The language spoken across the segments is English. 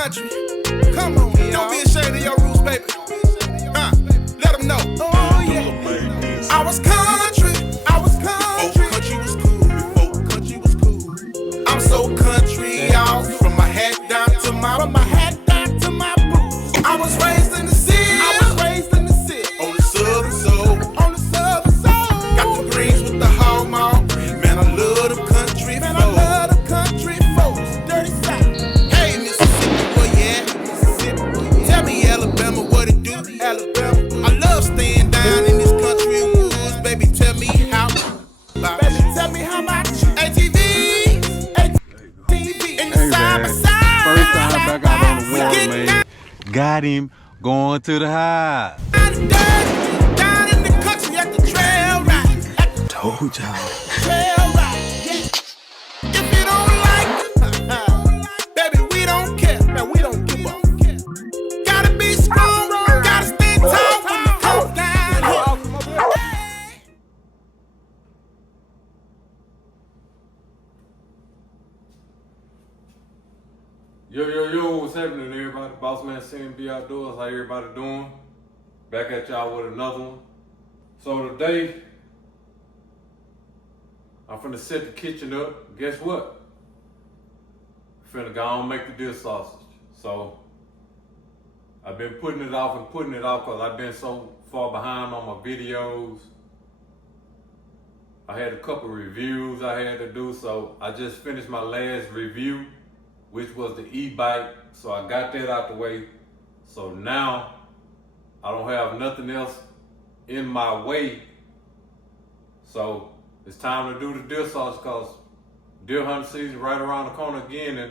country. Come on, don't be ashamed of your roots, baby. Let them know. Oh yeah. I was country. Before country was cool. Before country was cool. I'm so country, y'all. From my hat down to my boots. I was raised in the city. On the southern soul. Got the greens with the hog maw. Man, I love them country folks. Dirty South. Hey, Mississippi, where you at? Tell me, Alabama, what it do? Alabama. I love staying down in this country woods. Baby, tell me how about you. ATV. In the side by side. First time back out on the water, man. Got him going to the high. Down in the country at the trail ride. Told y'all. Trail ride, yeah. If you don't like it, baby, we don't care. Man, we don't give up. Gotta be strong, gotta stand tall when the coast down here. Yo, what's happening, everybody? Boss Man CMB Outdoors, how everybody doing? Back at y'all with another one. So today, I'm finna set the kitchen up. Guess what? Finna go on and make the deer sausage. So, I've been putting it off because I've been so far behind on my videos. I had a couple reviews I had to do, so I just finished my last review, which was the e-bike. So I got that out the way. So now I don't have nothing else in my way. So it's time to do the deer sausage because deer hunting season right around the corner again,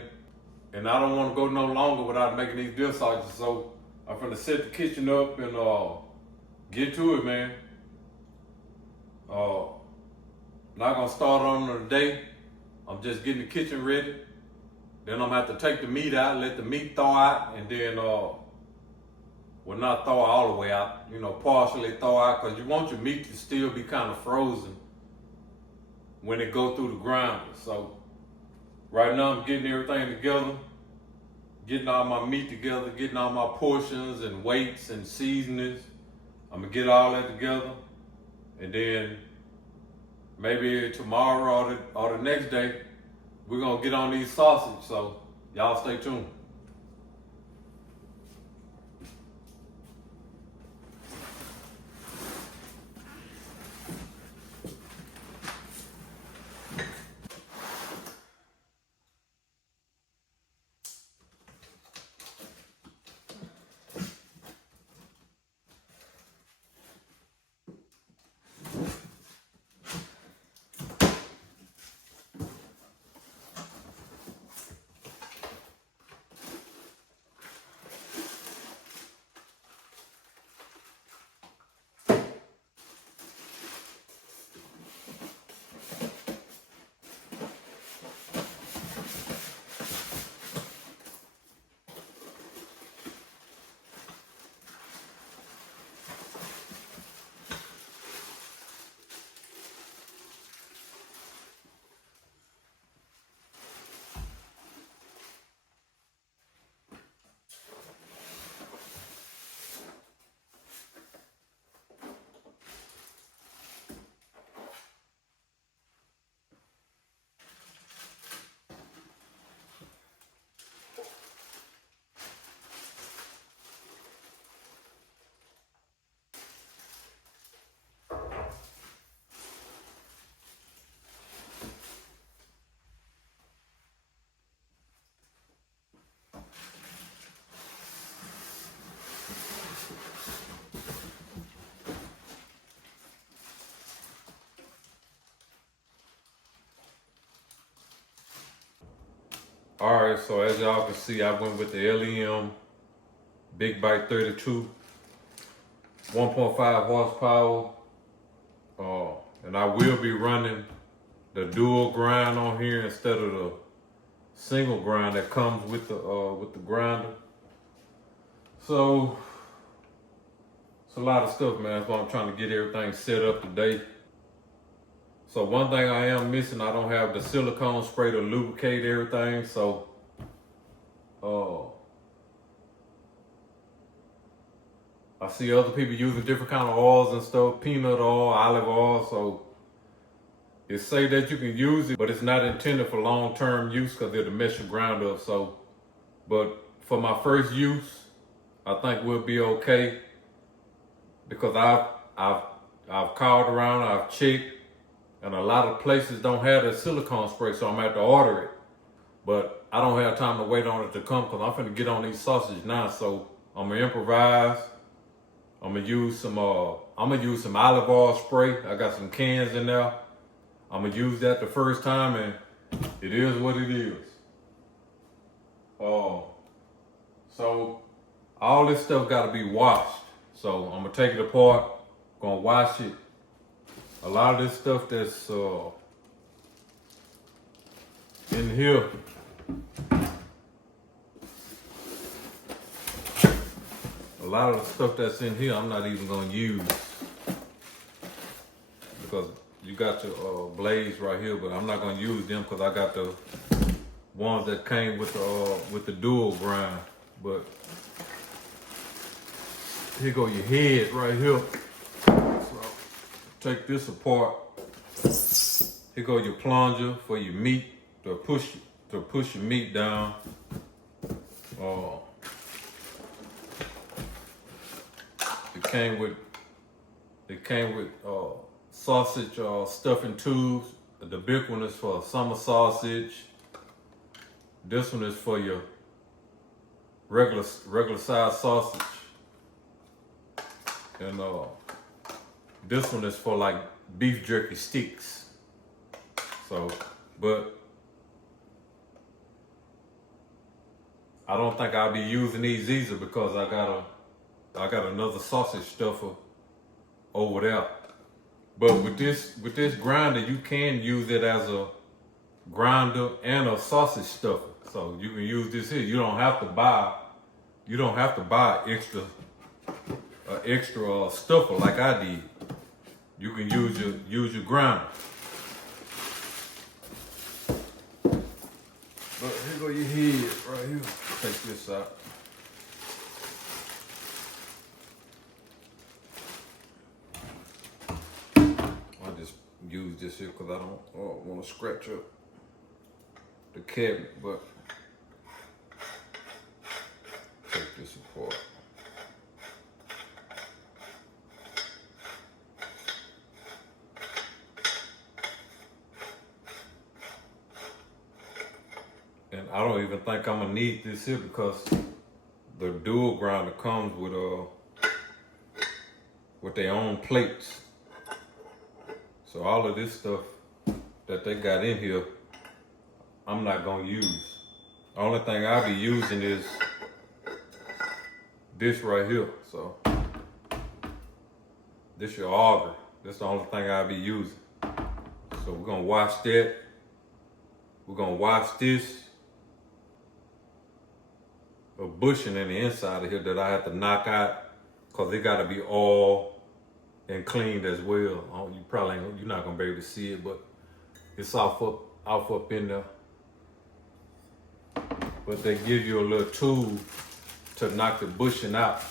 and I don't want to go no longer without making these deer sausages. So I'm gonna set the kitchen up and get to it, man. Not gonna start on today. I'm just getting the kitchen ready. Then I'm gonna have to take the meat out, let the meat thaw out, and then, well, not thaw all the way out, partially thaw out, because you want your meat to still be kind of frozen when it go through the grinder. So right now I'm getting everything together, getting all my meat together, getting all my portions and weights and seasonings. I'm gonna get all that together, and then maybe tomorrow or the next day, we're gonna get on these sausage, so y'all stay tuned. All right, so as y'all can see, I went with the LEM Big Bite 32, 1.5 horsepower, and I will be running the dual grind on here instead of the single grind that comes with the grinder. So it's a lot of stuff, man. That's why I'm trying to get everything set up today. So one thing I am missing, I don't have the silicone spray to lubricate everything. So I see other people using different kind of oils and stuff, peanut oil, olive oil, so it say that you can use it, but it's not intended for long-term use because it'll mess your ground up. So, but for my first use, I think we'll be okay because I've called around, I've checked, and a lot of places don't have that silicone spray, so I'm gonna have to order it. But I don't have time to wait on it to come because I'm finna get on these sausages now. So I'm gonna improvise. I'm gonna use some olive oil spray. I got some cans in there. I'm gonna use that the first time, and it is what it is. So all this stuff gotta be washed. So I'm gonna take it apart, gonna wash it. A lot of this stuff that's in here, a lot of the stuff that's in here I'm not even gonna use because you got your blades right here, but I'm not gonna use them because I got the ones that came with the dual grind. But here go your head right here. So take this apart. Here go your plunger for your meat to push your meat down. It came with sausage stuffing tubes. The big one is for summer sausage. This one is for your regular size sausage. And this one is for like beef jerky sticks. So, but I don't think I'll be using these either because I got another sausage stuffer over there. But with this grinder, you can use it as a grinder and a sausage stuffer. So you can use this here. You don't have to buy extra stuffer like I did. You can use your grinder. But here go your head right here. Take this out. I just use this here because I don't want to scratch up the cabinet, but take this apart. And I don't even think I'm gonna need this here because the dual grinder comes with their own plates. So all of this stuff that they got in here, I'm not gonna use. The only thing I'll be using is this right here. So this your auger. That's the only thing I'll be using. So we're gonna wash that. We're gonna wash this. A bushing in the inside of here that I have to knock out because it gotta be all and cleaned as well. You're not gonna be able to see it, but it's off up in there. But they give you a little tool to knock the bushing out.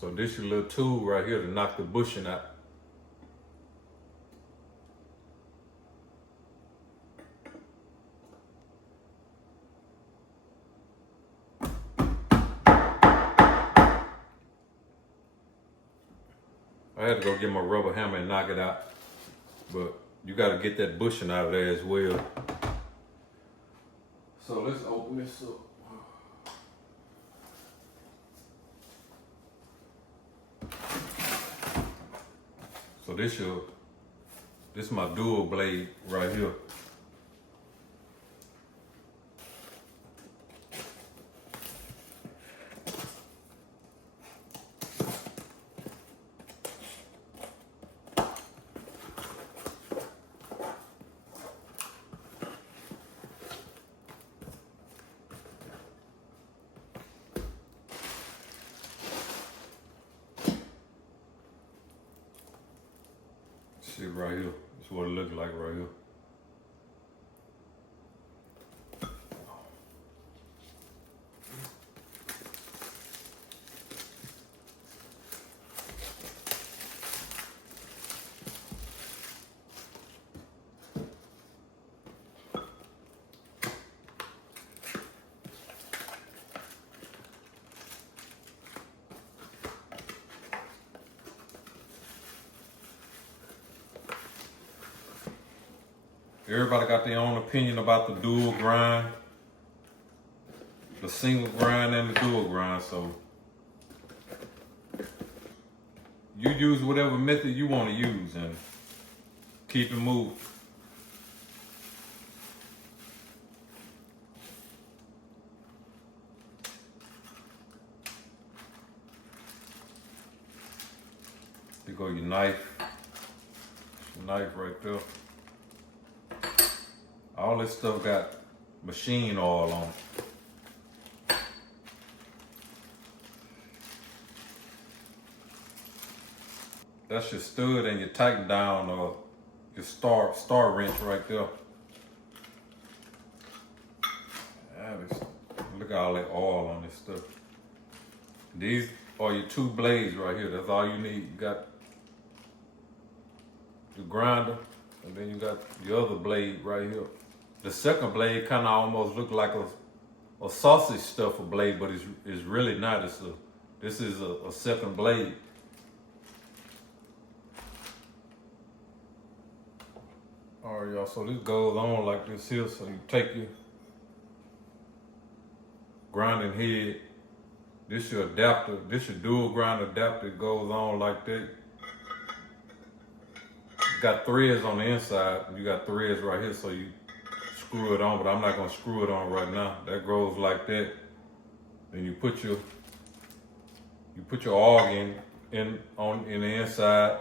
So this is your little tool right here to knock the bushing out. I had to go get my rubber hammer and knock it out. But you gotta get that bushing out of there as well. So let's open this up. So this is my dual blade right here. See right here. That's what it looks like right here. Everybody got their own opinion about the dual grind, the single grind and the dual grind. So you use whatever method you want to use and keep it moving. Here go your knife. Your knife right there. All this stuff got machine oil on it. That's your stud and your tighten down your star wrench right there. Look at all that oil on this stuff. These are your two blades right here. That's all you need. You got the grinder, and then you got the other blade right here. The second blade kind of almost look like a sausage stuffer blade, but it's really not. This is a second blade. All right, y'all. So this goes on like this here. So you take your grinding head. This your adapter. This your dual grind adapter. It goes on like that. You got threads on the inside. You got threads right here, so you screw it on. But I'm not gonna screw it on right now. That goes like that. Then you put your organ in the inside.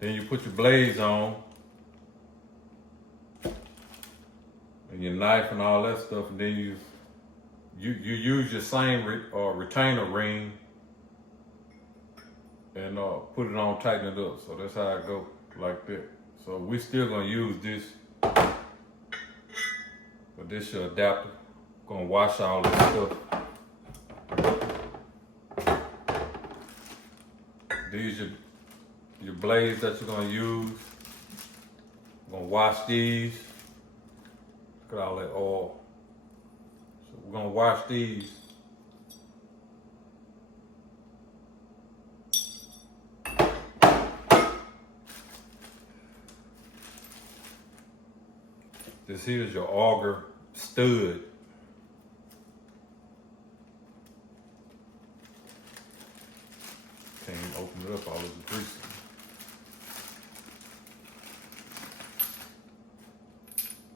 Then you put your blades on, and your knife and all that stuff, and then you use your same retainer ring and put it on, tighten it up. So that's how it go, like that. So we still gonna use this, but this your adapter. Gonna wash all this stuff. These your blades that you're gonna use. We're gonna wash these. Look at all that oil. So we're gonna wash these. This here is your auger stud. Can't even open it up, all this grease.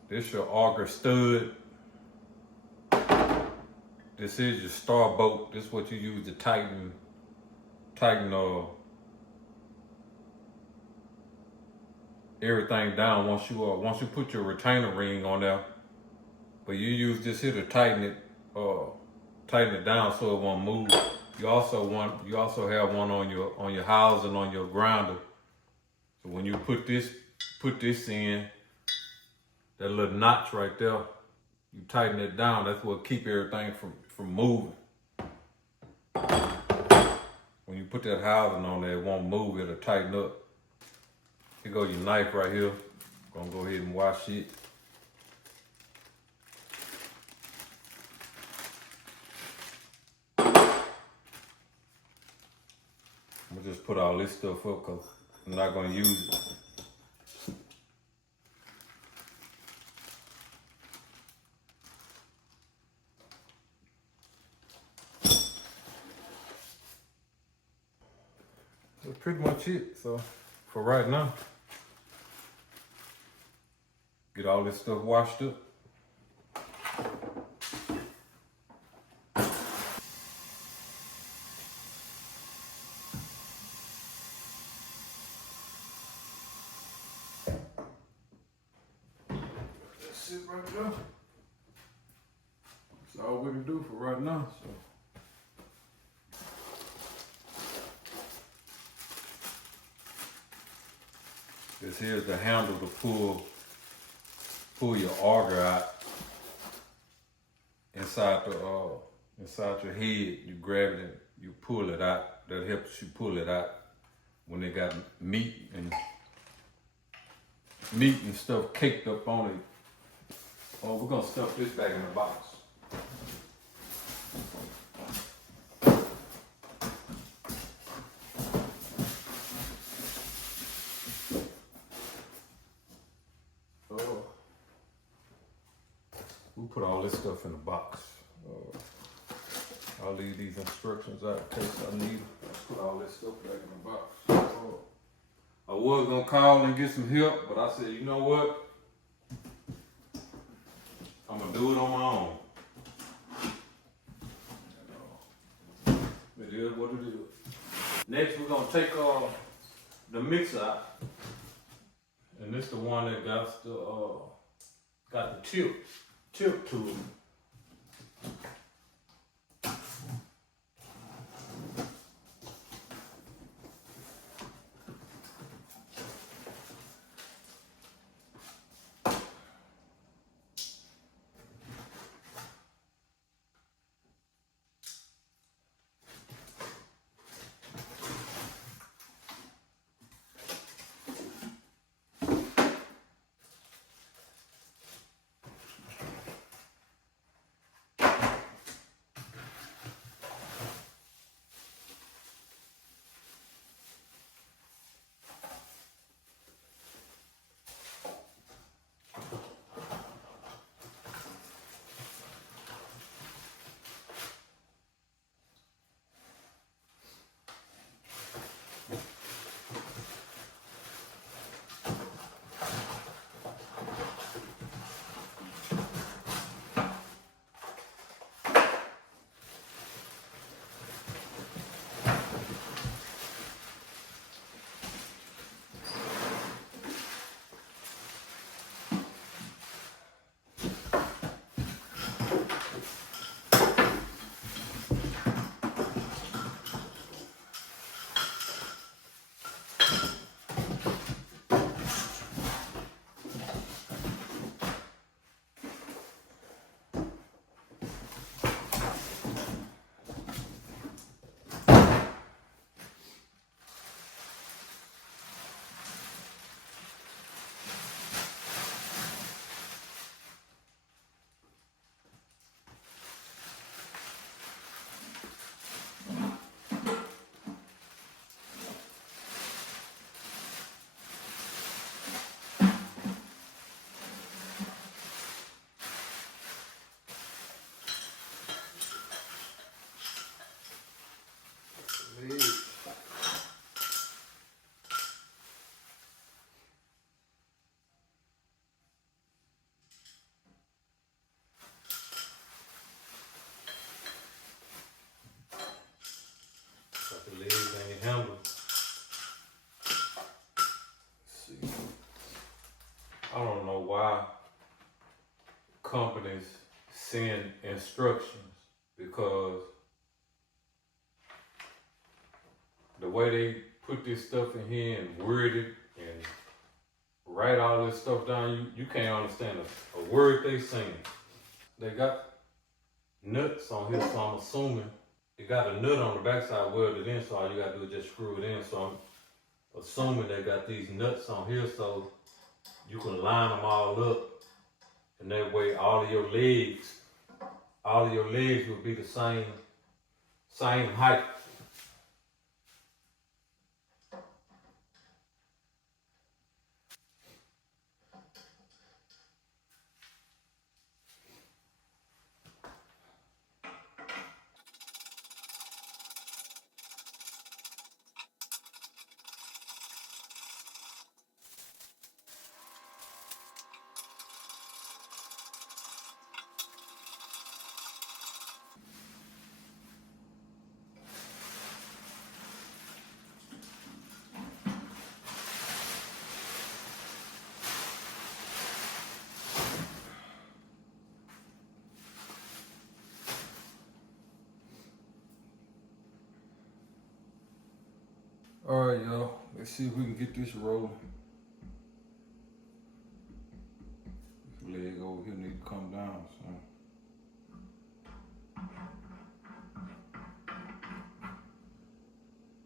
This your auger stud. This is your star bolt. This is what you use to tighten everything down once you put your retainer ring on there. But you use this here to tighten it down so it won't move. You also have one on your housing on your grinder. So when you put this in, that little notch right there, you tighten it down. That's what keep everything from moving. When you put that housing on there, it won't move. It'll tighten up. Here go your knife right here. Gonna go ahead and wash it. I'm gonna just put all this stuff up because I'm not gonna use it. That's pretty much it. So for right now, get all this stuff washed up. That's it right there. That's all we can do for right now. So. This here's the handle to pull your auger out inside your head. You grab it and you pull it out. That helps you pull it out when they got meat and stuff caked up on it. Oh, we're gonna stuff this back in the box. Who put all this stuff in the box? I'll leave these instructions out in case I need them. Put all this stuff back in the box. I was gonna call and get some help, but I said, you know what? I'm gonna do it on my own. It is what it is. Next, we're gonna take the mix out, and this the one that got the tip to it. Got the legs and the handle. See, I don't know why companies send instructions, because the way they put this stuff in here and word it and write all this stuff down, you can't understand a word they saying. They got nuts on here, so I'm assuming it got a nut on the backside welded in, so all you gotta do is just screw it in. So I'm assuming they got these nuts on here so you can line them all up, and that way all of your legs will be the same height. All right, y'all. Let's see if we can get this rolling. This leg over here need to come down, so.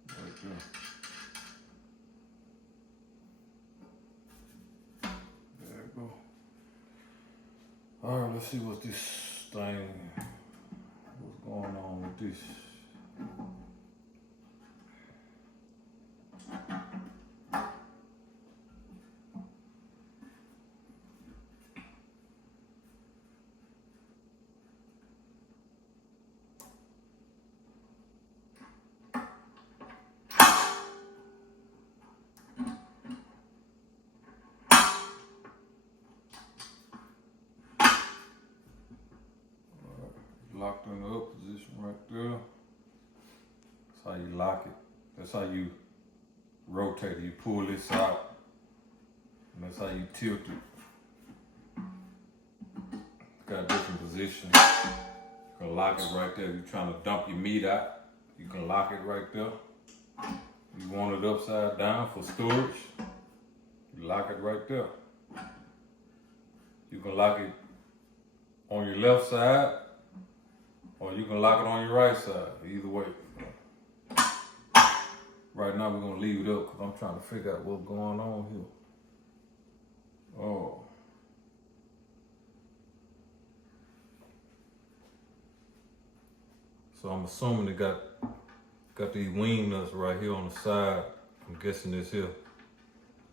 Right there. There we go. All right, let's see what this thing, what's going on with this. lock it. That's how you rotate it. You pull this out, and that's how you tilt it. Got different positions. You can lock it right there. If you're trying to dump your meat out, you can lock it right there. You want it upside down for storage, you lock it right there. You can lock it on your left side, or you can lock it on your right side, either way. Right now we're gonna leave it up because I'm trying to figure out what's going on here. Oh. So I'm assuming they got these wing nuts right here on the side. I'm guessing this here.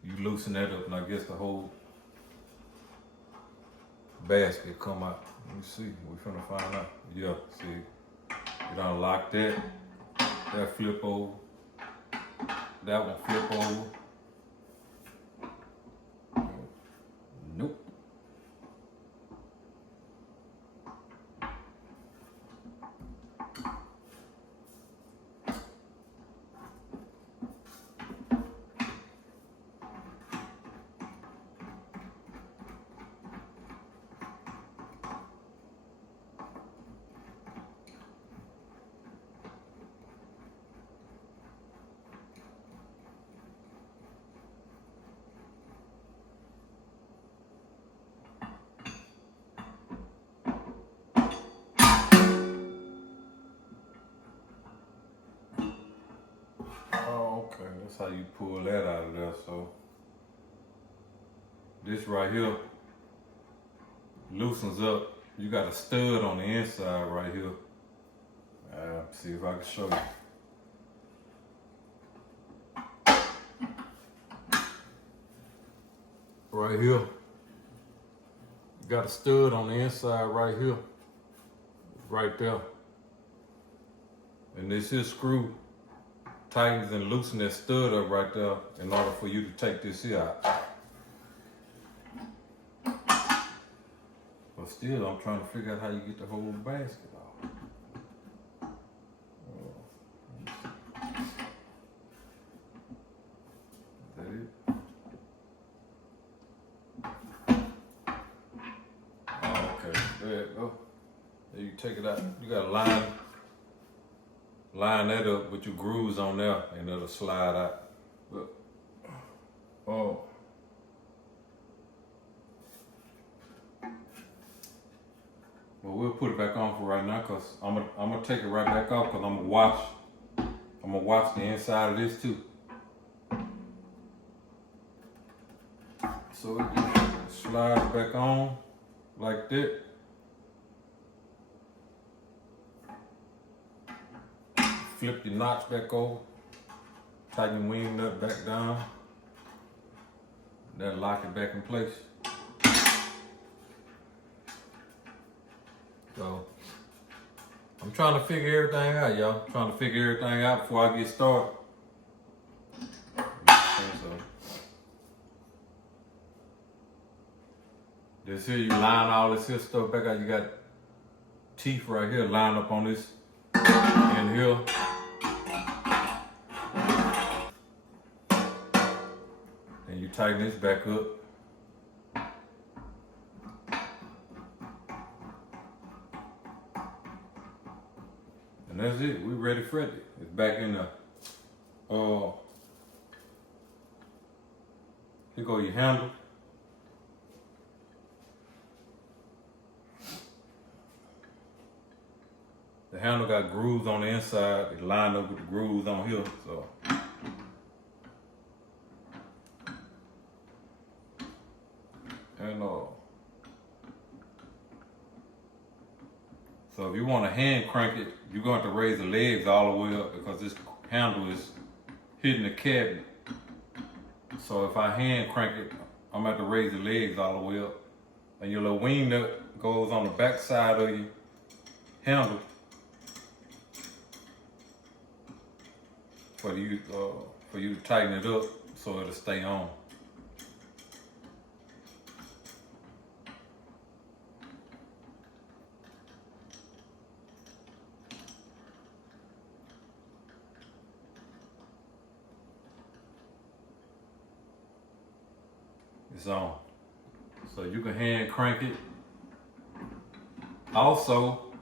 You loosen that up and I guess the whole basket come out. Let me see, we're finna find out. Yeah, see, you done lock that, that flip over, that one flip over. Nope. Okay, that's how you pull that out of there. So this right here loosens up. You got a stud on the inside right here. See if I can show you. Right here, you got a stud on the inside right here, right there. And this is screw tightens and loosens that stud up right there in order for you to take this here out. But still, I'm trying to figure out how you get the whole basket off. Is that it? Oh, okay, there you go. There you take it out. You gotta line that up with your grooves on there and it'll slide out. But, oh. Well, we'll put it back on for right now because I'm gonna take it right back off because I'm gonna wash the inside of this too. So it just slides back on like that. Flip your notch back over, tighten your wing nut back down, then lock it back in place. So, I'm trying to figure everything out, y'all. Trying to figure everything out before I get started. This here, you line all this here stuff back out. You got teeth right here lined up on this end here. And you tighten this back up. And that's it. We ready for it. It's back in the here go your handle. The handle got grooves on the inside. It lined up with the grooves on here. So and so if you want to hand crank it, you're going to raise the legs all the way up because this handle is hitting the cabinet. So if I hand crank it, I'm going to have to raise the legs all the way up. And your little wing nut goes on the back side of your handle for you to tighten it up so it'll stay on. It's on. So you can hand crank it. Also,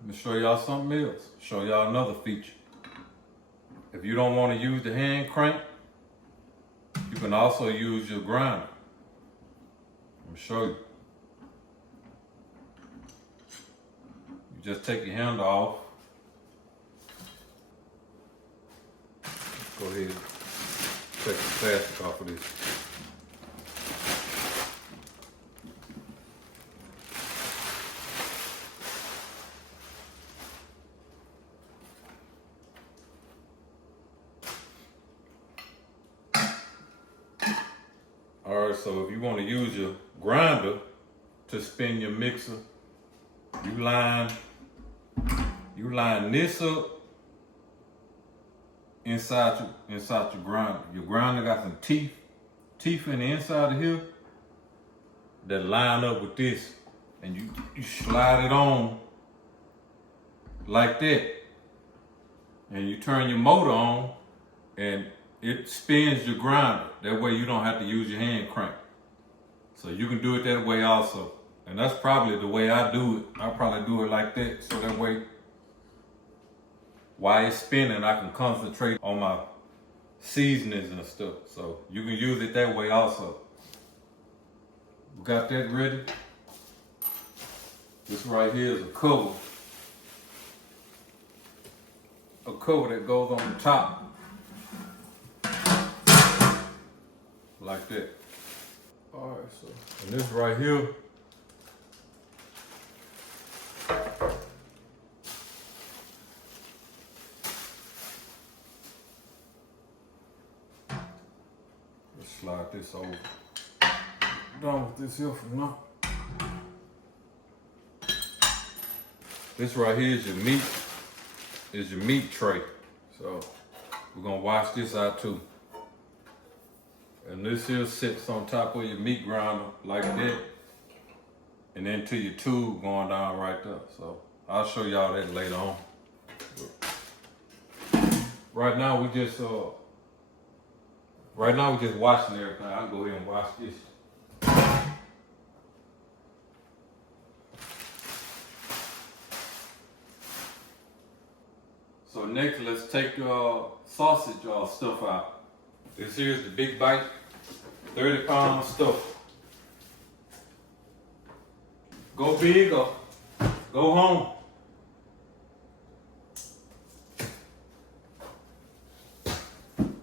let me show y'all something else. Show y'all another feature. If you don't want to use the hand crank, you can also use your grinder. Let me show you. You just take your handle off. Go ahead, take the plastic off of this. Alright, so if you want to use your grinder to spin your mixer, you line this up inside your grinder. Your grinder got some teeth in the inside of here that line up with this, and you slide it on like that, and you turn your motor on, and it spins your grinder. That way you don't have to use your hand crank. So you can do it that way also. And that's probably the way I do it. I probably do it like that, so that way while it's spinning, I can concentrate on my seasonings and stuff. So you can use it that way also. Got that ready? This right here is a cover. A cover that goes on the top. Like that. Alright, so, and this right here, let's slide this over. Done with this here for now. This right here is your meat tray. So we're gonna wash this out too. And this here sits on top of your meat grinder like that, and then to your tube going down right there. So I'll show y'all that later on. Right now we just washing everything. I'll go ahead and wash this. So next, let's take sausage stuff out. This here's the Big Bite 30-pound stuff. Go big or go home.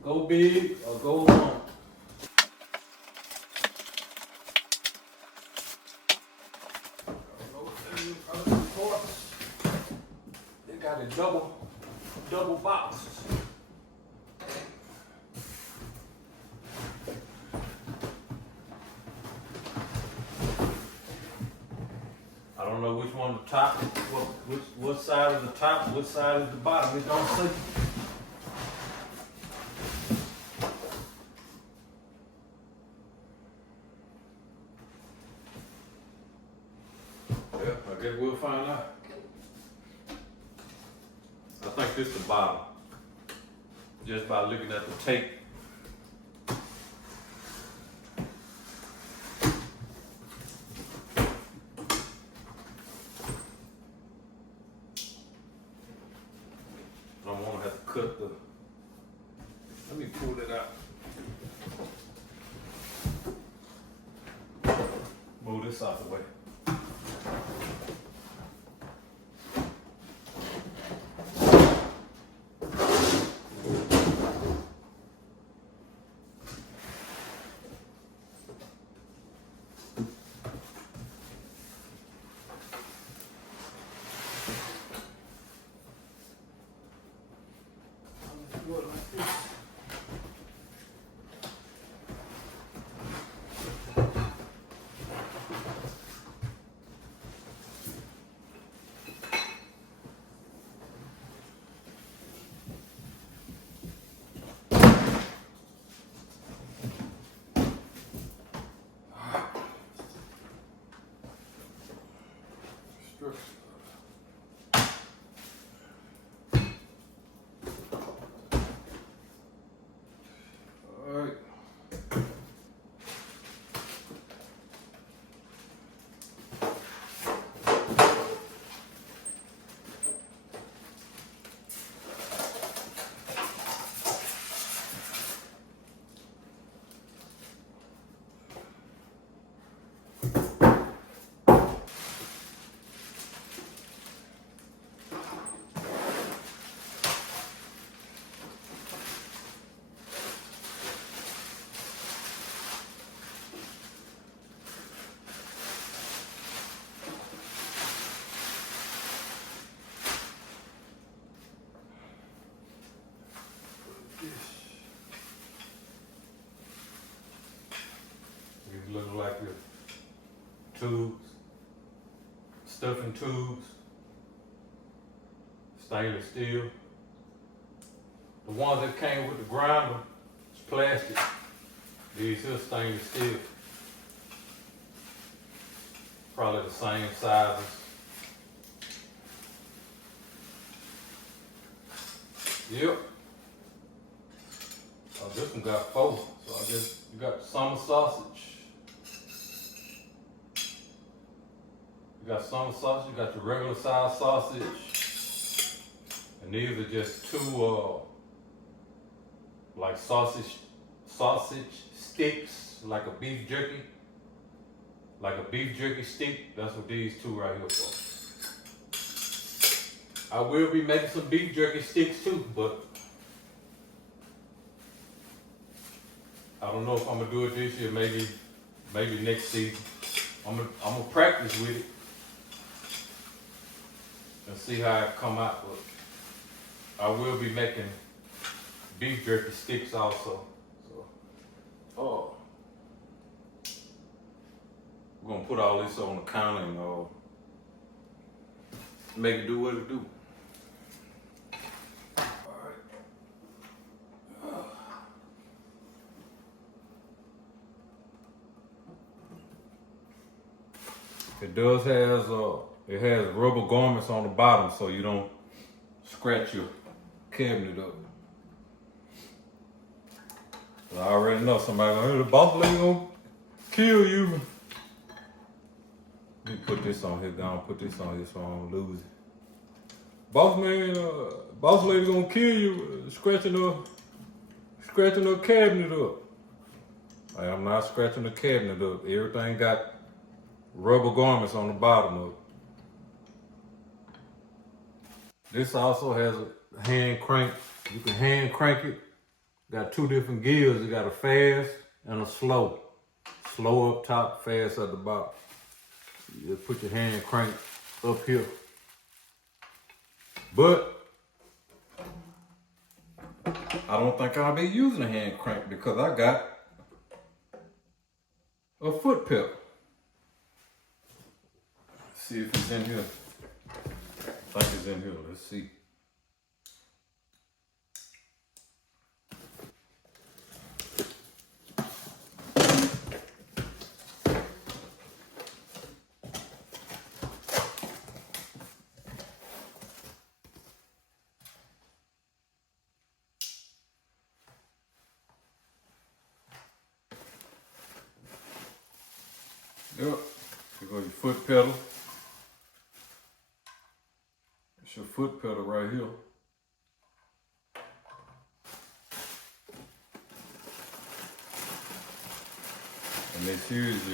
Go big or go home. They got a double boxes. I don't know which one the top, what side is the top, which side is the bottom. It don't say. Yeah, I guess we'll find out. I think this is the bottom. Just by looking at the tape. I don't want to have to cut the, let me pull it out. Move this out the way. looking like your tubes, stuffing tubes, stainless steel. The ones that came with the grinder is plastic. These here stainless steel. Probably the same sizes. Yep. Oh, this one got 4. So I guess you got summer sausage. You got summer sausage, you got your regular size sausage. And these are just 2 like sausage sticks, like a beef jerky. Like a beef jerky stick. That's what these 2 right here for. I will be making some beef jerky sticks too, but I don't know if I'm gonna do it this year, maybe next season. I'm gonna practice with it and see how it come out, but I will be making beef jerky sticks also. So, we're gonna put all this on the counter and make it do what it do. It does has rubber garments on the bottom so you don't scratch your cabinet up. I already know somebody gonna, the boss lady gonna kill you. Let me put this on here, down, put this on here so I don't lose it. Boss lady gonna kill you, scratching her cabinet up. I'm not scratching the cabinet up. Everything got rubber garments on the bottom of it. This also has a hand crank. You can hand crank it. Got 2 different gears. You got a fast and a slow. Slow up top, fast at the bottom. You just put your hand crank up here. But I don't think I'll be using a hand crank because I got a foot pedal. Let's see if it's in here. I think it's in here. Let's see. Yep, here go your foot pedal. It's your foot pedal right here. And this here is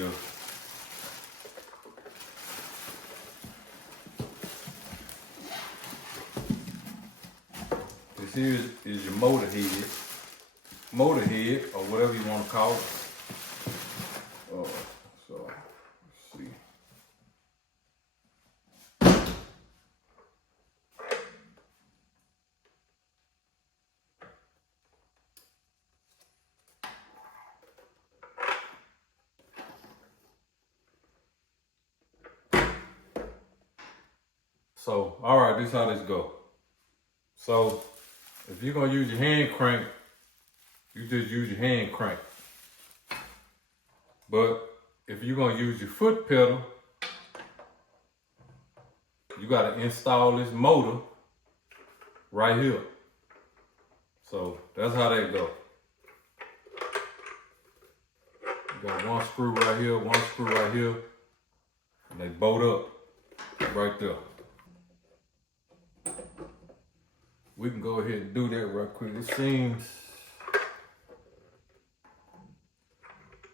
your motor head, or whatever you want to call it. So let's see. So, all right, this is how this go. So, if you're gonna use your hand crank, you just use your hand crank. But if you're gonna use your foot pedal, you gotta install this motor right here. So that's how they go. You got 1 screw right here, 1 screw right here, and they bolt up right there. We can go ahead and do that real quick. It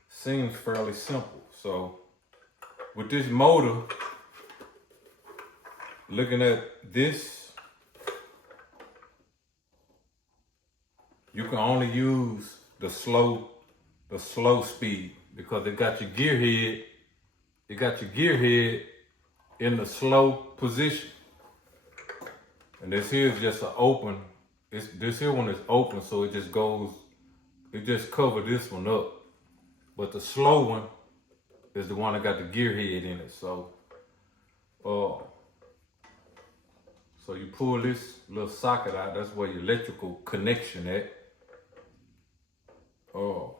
seems fairly simple. So with this motor, looking at this, you can only use the slow speed because it got your gear head. It got your gear head in the slow position. And this here is just an open. This here one is open, so it just covers this one up. But the slow one is the one that got the gear head in it. So you pull this little socket out. That's where your electrical connection at. You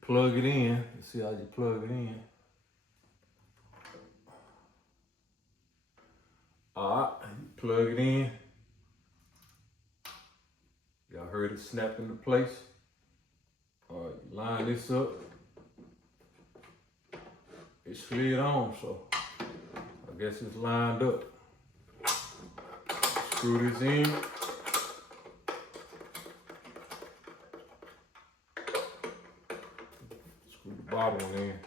plug it in. You see how you plug it in. Alright, plug it in. Y'all heard it snap into place. Alright, line this up. It slid on, so I guess it's lined up. Screw this in. Screw the bottom in.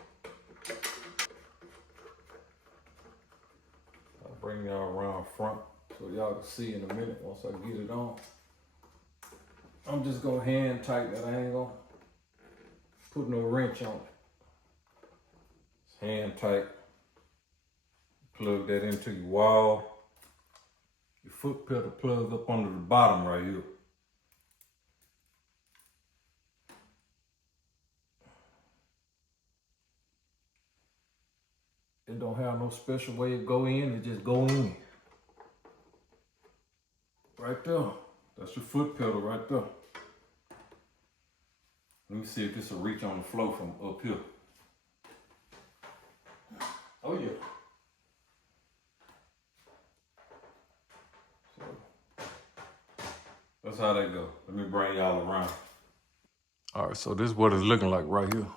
I'll bring y'all around front so y'all can see in a minute once I get it on. I'm just gonna hand tighten that. I ain't gonna put no wrench on it. It's hand tight. Plug that into your wall. Your foot pedal plugs up under the bottom right here. It don't have no special way to go in, it just go in. Right there. That's your foot pedal right there. Let me see if this will reach on the floor from up here. Oh yeah. So that's how that go. Let me bring y'all around. All right, so this is what it's looking like right here.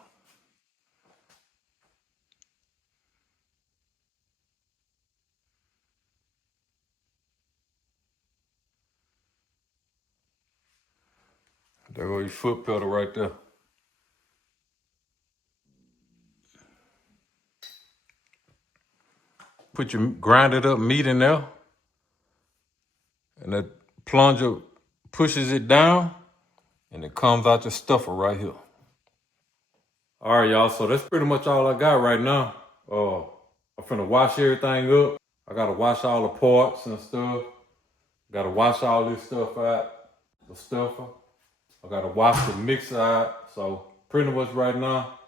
There go your foot pedal right there. Put your grinded up meat in there, and that plunger pushes it down, and it comes out your stuffer right here. All right, y'all, so that's pretty much all I got right now. I'm finna wash everything up. I gotta wash all the parts and stuff. Gotta wash all this stuff out, the stuffer. I gotta wash the mixer out. So pretty much right now,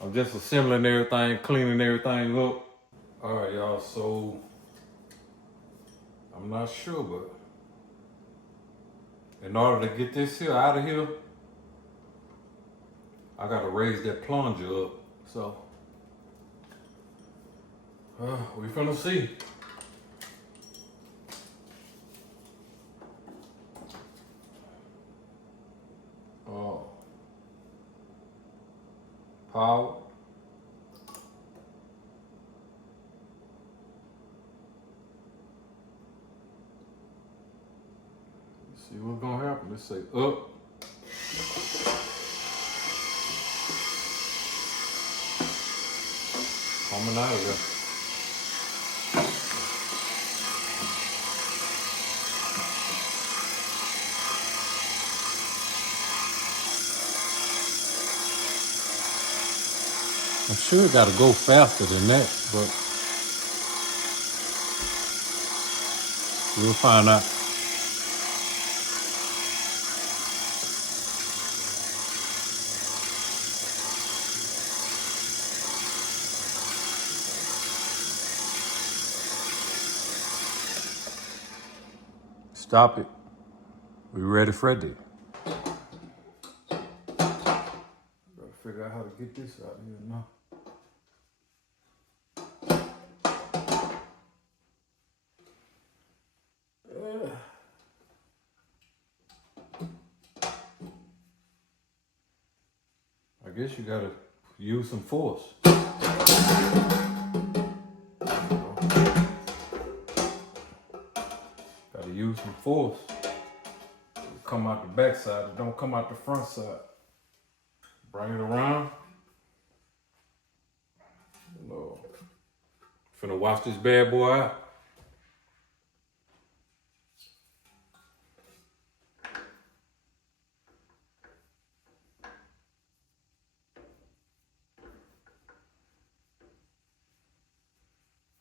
I'm just assembling everything, cleaning everything up. All right, y'all, so I'm not sure, but in order to get this here out of here, I gotta raise that plunger up. So we finna see. Power. Let's see what's gonna happen. Let's say up. Coming out of there. I'm sure it gotta go faster than that, but we'll find out. Stop it. We ready for it. Gotta figure out how to get this out of here now. I guess you gotta use some force. Gotta use some force. Come out the back side, it don't come out the front side. Bring it around. Lord. Finna wash this bad boy out.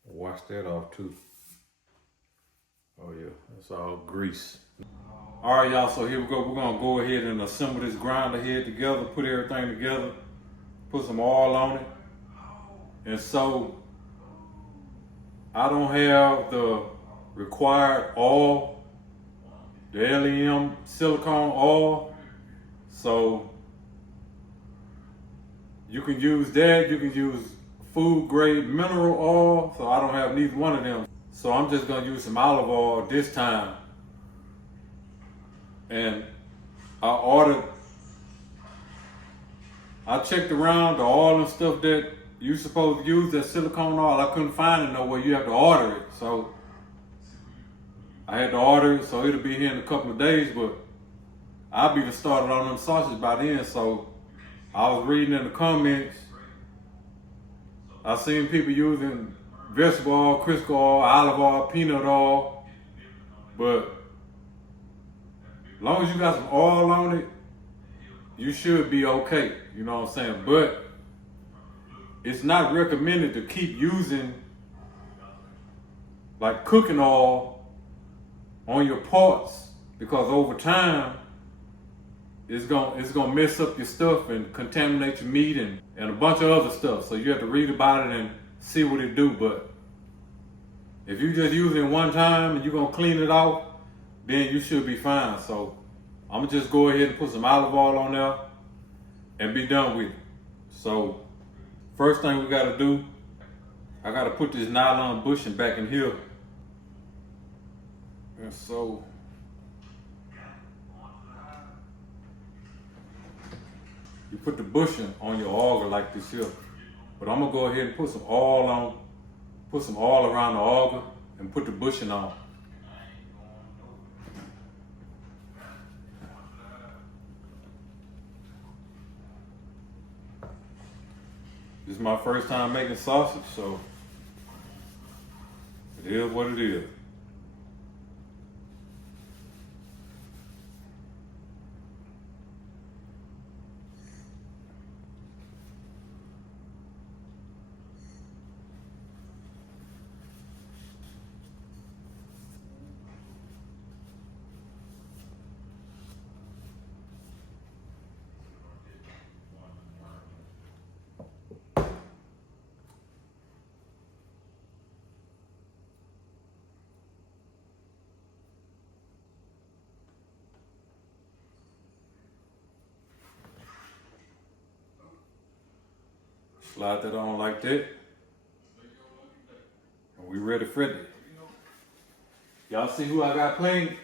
Wash that off too. Oh yeah, that's all grease. All right, y'all, so here we go. We're gonna go ahead and assemble this grinder head together, put everything together. put some oil on it. And so I don't have the required oil, the LEM silicone oil. So you can use that, you can use food grade mineral oil. So I don't have neither one of them. So I'm just gonna use some olive oil this time. And I checked around the oil and stuff that you supposed to use, that silicone oil. I couldn't find it nowhere. You have to order it. So I had to order it, so it'll be here in a couple of days, but I'll be started on them sausages by then. So I was reading in the comments, I seen people using vegetable oil, Crisco oil, olive oil, peanut oil, but as long as you got some oil on it, you should be okay, you know what I'm saying? But it's not recommended to keep using like cooking oil on your parts, because over time it's gonna mess up your stuff and contaminate your meat and a bunch of other stuff. So you have to read about it and see what it do. But if you just use it one time and you're gonna clean it off, then you should be fine. So I'm gonna just go ahead and put some olive oil on there and be done with it. So first thing we gotta do, I gotta put this nylon bushing back in here. And so you put the bushing on your auger like this here. But I'm gonna go ahead and put some oil around the auger and put the bushing on. This is my first time making sausage, so it is what it is. Slide that on like that. And we ready for it. Y'all see who I got playing?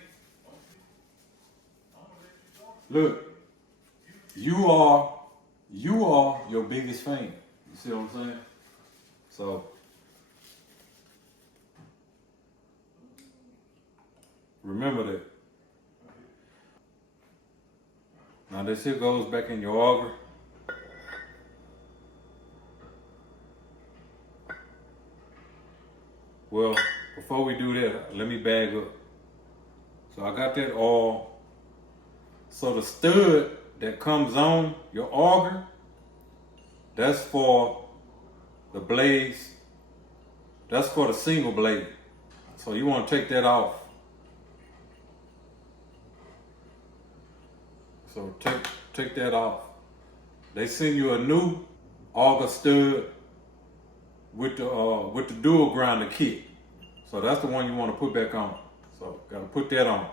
Look, you are your biggest fan. You see what I'm saying? So remember that. Now this here goes back in your auger. Well, before we do that, let me bag up. So I got that all. So the stud that comes on your auger, that's for the blades. That's for the single blade. So you want to take that off. So take that off. They send you a new auger stud with the dual grinder kit. So that's the one you want to put back on. So gotta put that on.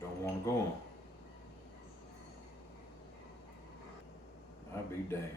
Don't want to go on. I'll be damned.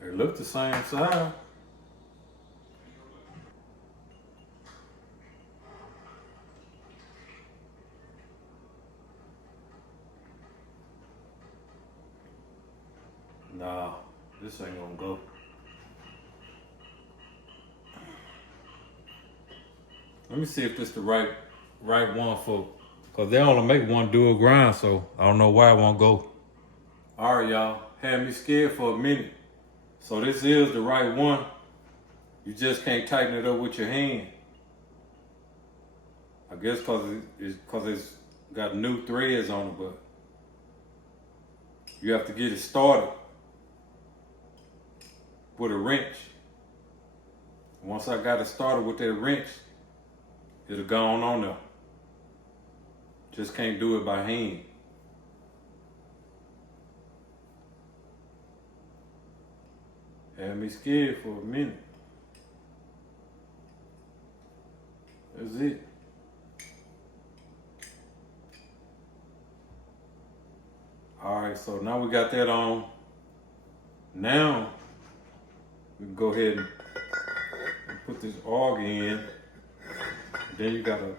They look the same size. Nah, this ain't gonna go. Let me see if this the right one for, cause they only make one dual grind, so I don't know why it won't go. All right, y'all, had me scared for a minute. So this is the right one. You just can't tighten it up with your hand. I guess cause it's got new threads on it, but you have to get it started with a wrench. Once I got it started with that wrench, it'll go on there. Just can't do it by hand. Had me scared for a minute. That's it. All right, so now we got that on. Now we can go ahead and put this auger in. Then you gotta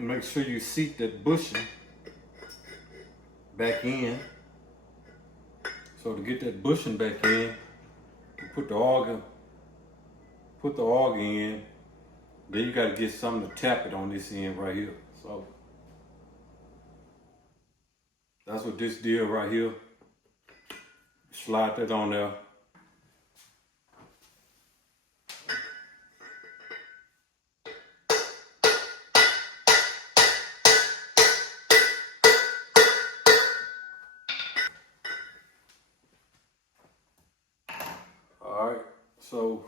make sure you seat that bushing back in. So to get that bushing back in, you put the auger in. Then you gotta get something to tap it on this end right here. So that's what this deal right here. Slide that on there. All right, so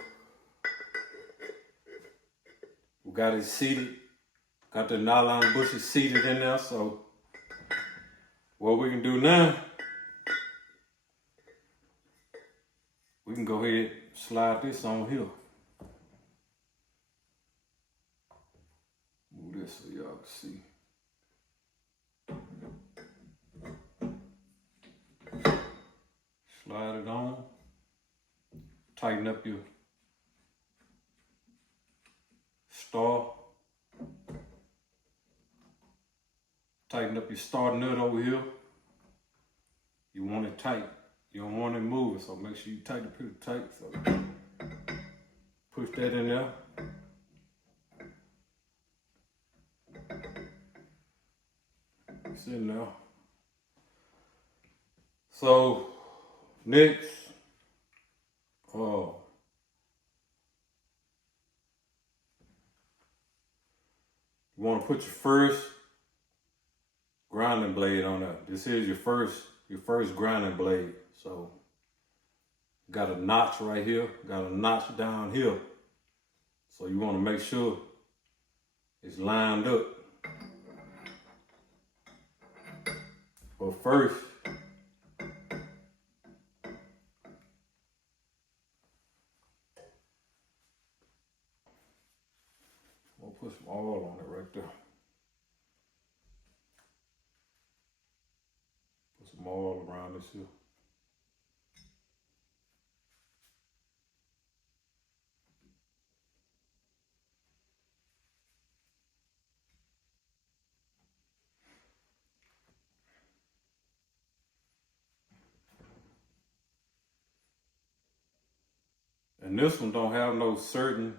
we got it seated. Got the nylon bushes seated in there. So what we can do now, we can go ahead and slide this on here. Move this so y'all can see. Slide it on. Tighten up your star. Tighten up your star nut over here. You want it tight. You don't want it moving, so make sure you tighten it pretty tight. So push that in there. It's in there. So next, you want to put your first grinding blade on there. This is your first grinding blade. So got a notch right here, got a notch down here. So you want to make sure it's lined up. But first, we'll put some oil on it right there. Put some oil around this here. And this one don't have no certain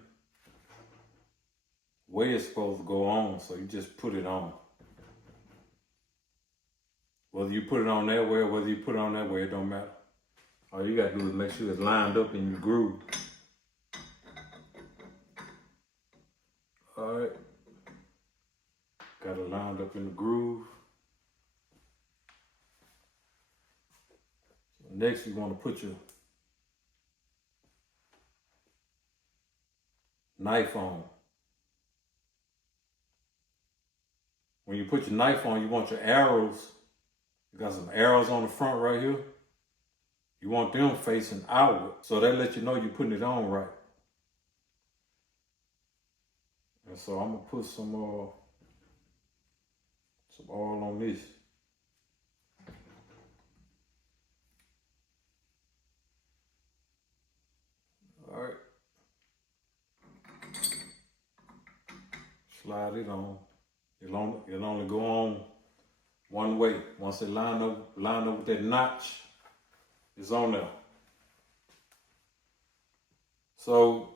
way it's supposed to go on, so you just put it on. Whether you put it on that way or whether you put it on that way, it don't matter. All you gotta do is make sure it's lined up in your groove. All right. Got it lined up in the groove. So next, you want to put your knife on. When you put your knife on, you want your arrows. You got some arrows on the front right here. You want them facing outward, so that lets you know you're putting it on right. And so I'm gonna put some oil on this. All right. Slide it on. It'll only go on one way. Once it line up with that notch, it's on there. So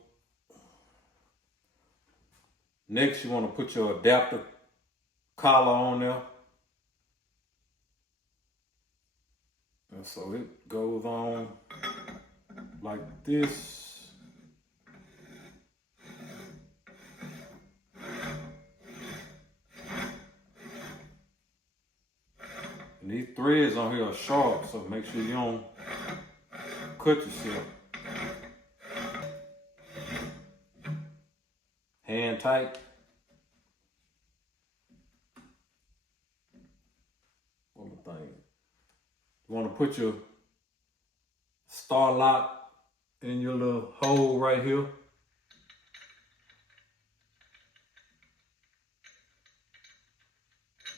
Next, you want to put your adapter collar on there. And so it goes on like this. And these threads on here are sharp, so make sure you don't cut yourself. Hand tight. One more thing. You want to put your star lock in your little hole right here.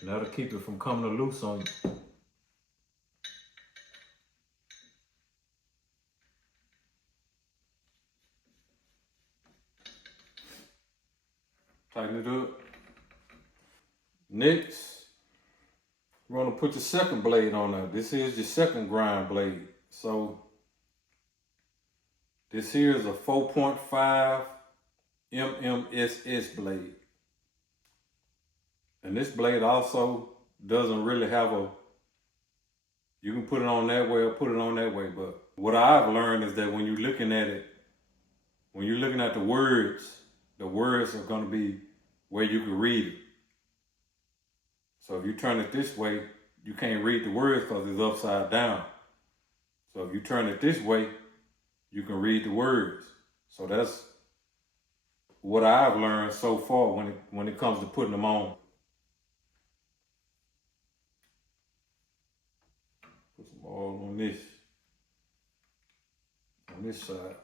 And that'll keep it from coming loose on you. Tighten it up. Next, you're going to put your second blade on there. This is your second grind blade. So this here is a 4.5 MMSS blade. And this blade also doesn't really have a, you can put it on that way or put it on that way. But what I've learned is that when you're looking at it, when you're looking at the words are going to be where you can read it. So if you turn it this way, you can't read the words because it's upside down. So if you turn it this way, you can read the words. So that's what I've learned so far when it comes to putting them on. Put some oil on this side.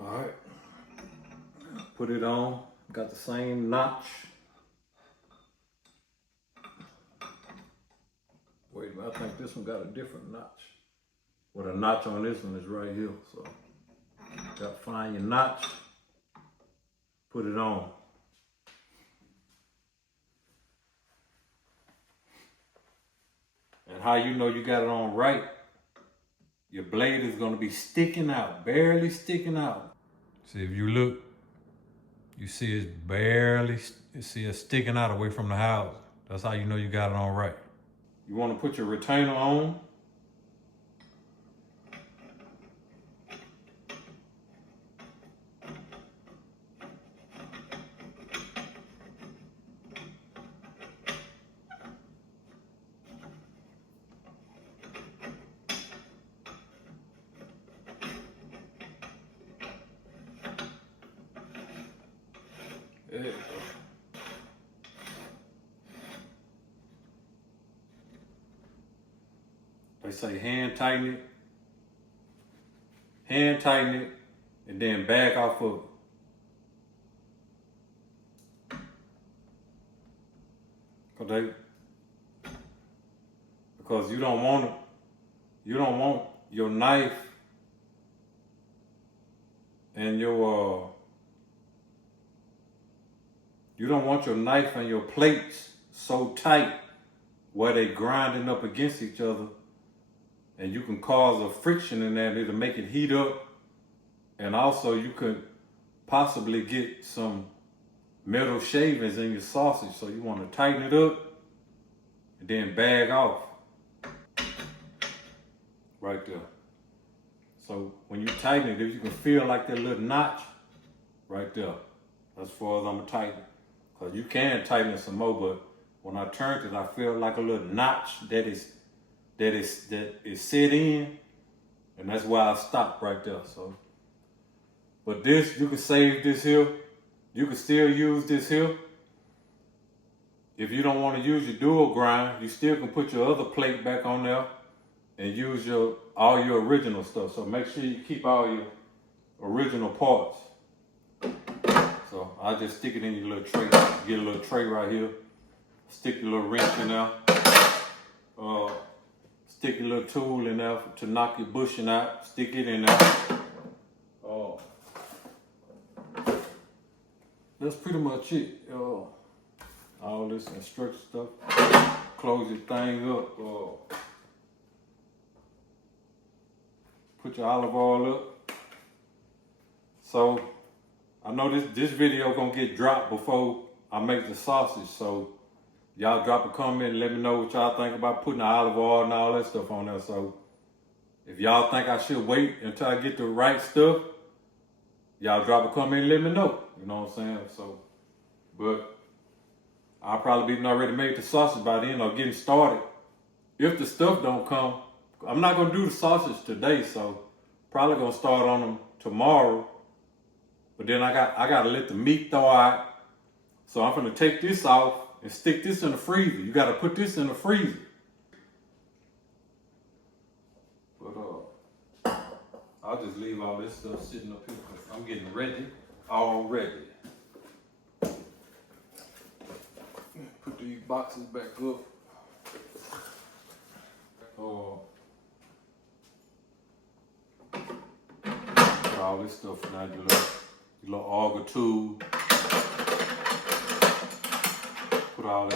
Alright, put it on, got the same notch. Wait a minute, I think this one got a different notch. Well, the notch on this one is right here, so got to find your notch, put it on. And how you know you got it on right, your blade is going to be sticking out, barely sticking out. See, if you look, you see it's barely, you see it sticking out away from the house. That's how you know you got it on right. You want to put your retainer on. There you go. They say hand tighten it, and then back off of it. Because you don't want your knife and your you don't want your knife and your plates so tight where they grinding up against each other, and you can cause a friction in there. It'll make it heat up, and also you could possibly get some metal shavings in your sausage. So you want to tighten it up and then bag off right there. So when you tighten it, if you can feel like that little notch right there, as far as I'm gonna tighten. Because you can tighten it some more, but when I turned it, I feel like a little notch that is set in, and that's why I stopped right there. So, but this, you can save this here. You can still use this here. If you don't want to use your dual grind, you still can put your other plate back on there and use all your original stuff. So make sure you keep all original parts. So I just stick it in your little tray. Get a little tray right here. Stick your little wrench in there. Stick your little tool in there to knock your bushing out. Stick it in there. That's pretty much it. All this instruction stuff. Close your thing up. Put your olive oil up. So I know this video gonna get dropped before I make the sausage. So y'all drop a comment and let me know what y'all think about putting the olive oil and all that stuff on there. So if y'all think I should wait until I get the right stuff, y'all drop a comment and let me know. You know what I'm saying? So, but I'll probably be not ready to make the sausage by then or getting started. If the stuff don't come, I'm not gonna do the sausage today, so probably gonna start on them tomorrow. But then I gotta let the meat thaw out. So I'm gonna take this off and stick this in the freezer. You gotta put this in the freezer. But I'll just leave all this stuff sitting up here. I'm getting ready already. Put these boxes back up. Put all this stuff in there, your little auger tool. Put all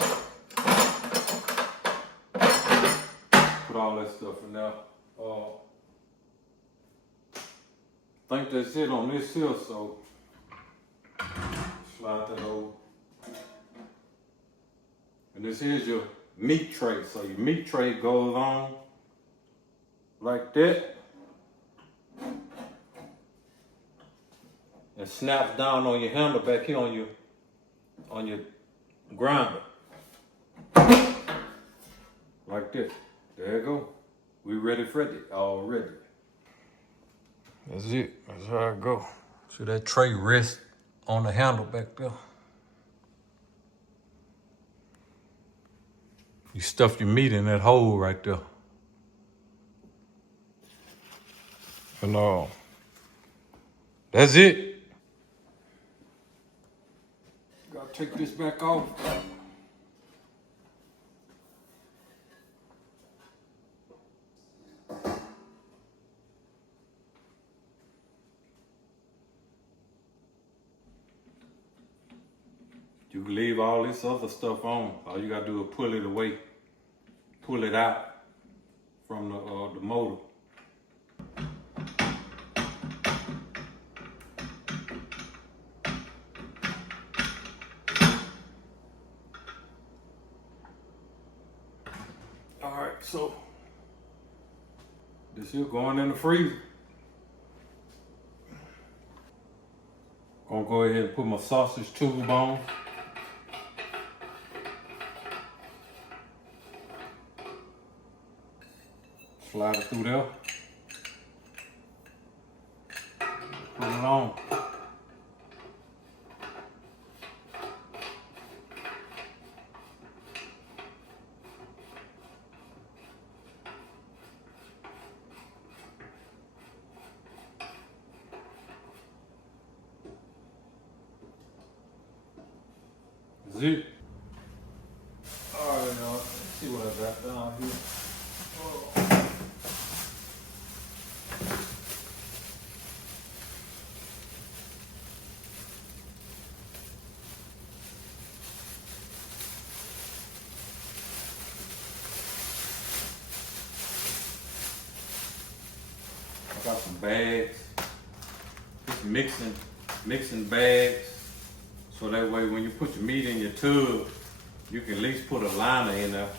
that stuff in there. I think that's it on this here, so slide that over. And this here's your meat tray. So your meat tray goes on like that and snaps down on your handle back here on your grinder. Like that. There you go. We ready for it already. That's it. That's how I go. See that tray rest on the handle back there. You stuff your meat in that hole right there. And that's it. Gotta take this back off. You can leave all this other stuff on. All you gotta do is pull it away, pull it out from the motor. All right, so this here going in the freezer. Gonna go ahead and put my sausage tube on. Slide it through there. Put it on. That's it. All right, y'all. Let's see what I got down here. Got some bags, just mixing bags, so that way when you put your meat in your tub, you can at least put a liner in there.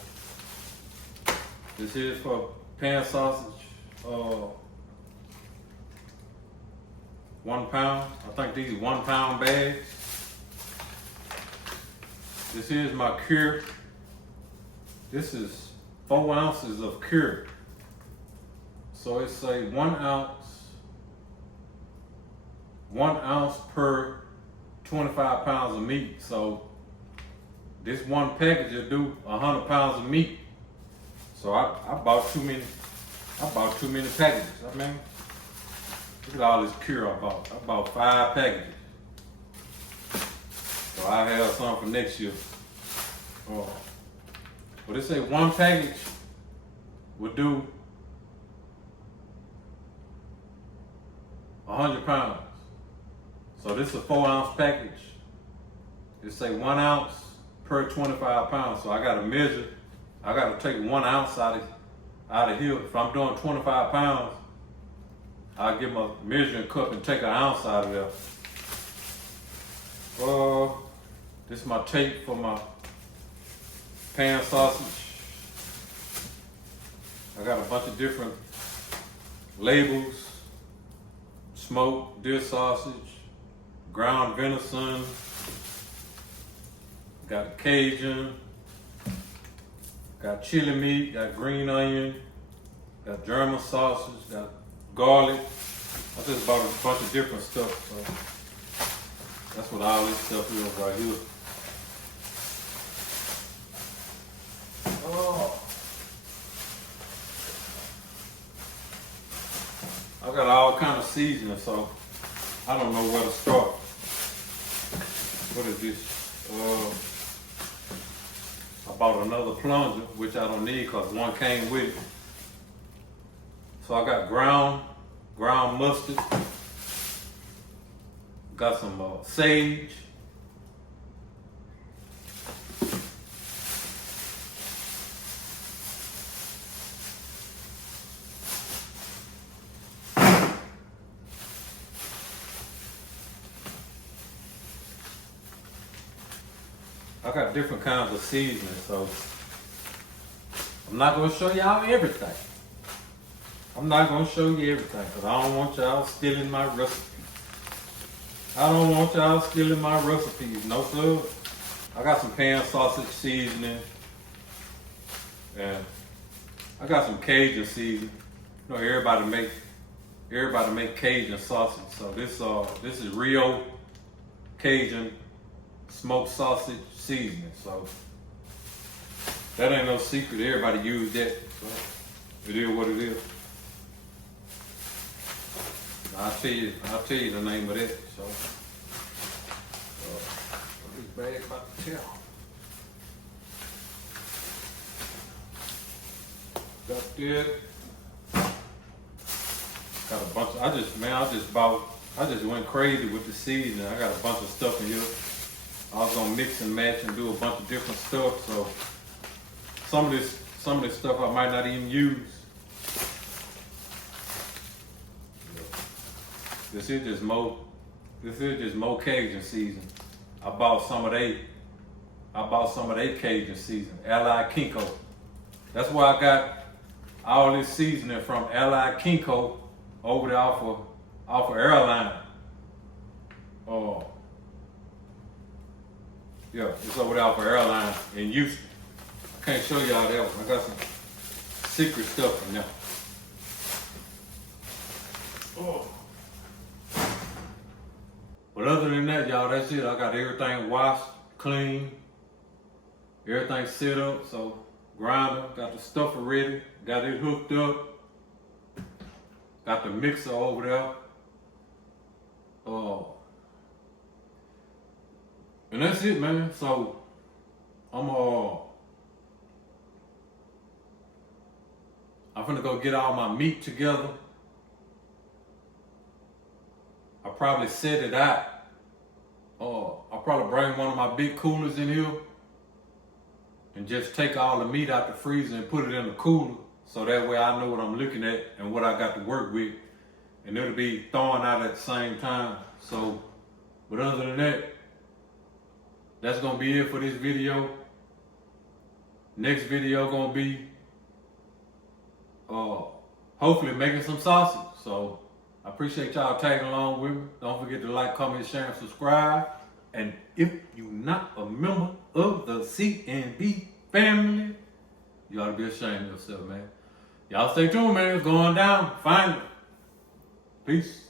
This here is for pan sausage, 1 pound. I think these are 1 pound bags. This here is my cure. This is 4 ounces of cure. So it's a 1 ounce per 25 pounds of meat. So this one package will do 100 pounds of meat. So I bought too many. I bought too many packages. I mean, Look at all this cure I bought. I bought 5 packages. So I have some for next year. But they say 1 package would do 100 pounds. So this is a 4-ounce package. It say 1 ounce per 25 pounds. So I gotta measure. I gotta take 1 ounce out of here. If I'm doing 25 pounds, I'll get my measuring cup and take 1 ounce out of there. This is my tape for my pan sausage. I got a bunch of different labels. Smoked deer sausage, ground venison, got Cajun, got chili meat, got green onion, got German sausage, got garlic. I just bought a bunch of different stuff, so that's what all this stuff is right here. I got all kind of seasoning, so I don't know where to start. What is this? I bought another plunger, which I don't need because one came with it. So I got ground mustard. Got some sage. I got different kinds of seasoning, so I'm not gonna show y'all everything. I'm not gonna show you everything because I don't want y'all stealing my recipes. I don't want y'all stealing my recipes, no sir. I got some pan sausage seasoning, and I got some Cajun seasoning. You know, everybody make Cajun sausage. So this is Rio Cajun smoked sausage seasoning. So that ain't no secret. Everybody use that. So it is what it is. I'll tell you the name of that. So what this bag about to tell? Got that. Got a bunch. I just went crazy with the seasoning. I got a bunch of stuff in here. I was gonna mix and match and do a bunch of different stuff. So some of this stuff I might not even use. This is just more Cajun season. I bought some of they Cajun season, Allied Kinko. That's why I got all this seasoning from Allied Kinko over there off of Airline. Yeah, it's over there off of Airline in Houston. I can't show y'all that one. I got some secret stuff in there. But other than that, y'all, that's it. I got everything washed, clean, everything set up. So grinder, got the stuffer ready, got it hooked up, got the mixer over there. And that's it, man. So I'm finna go get all my meat together. I'll probably set it out. I'll probably bring one of my big coolers in here and just take all the meat out the freezer and put it in the cooler, so that way I know what I'm looking at and what I got to work with, and it'll be thawing out at the same time. So, but other than that, that's gonna be it for this video. Next video gonna be hopefully making some sausage. So I appreciate y'all tagging along with me. Don't forget to like, comment, share, and subscribe. And if you're not a member of the C&B family, you ought to be ashamed of yourself, man. Y'all stay tuned, man. It's going down finally. Peace.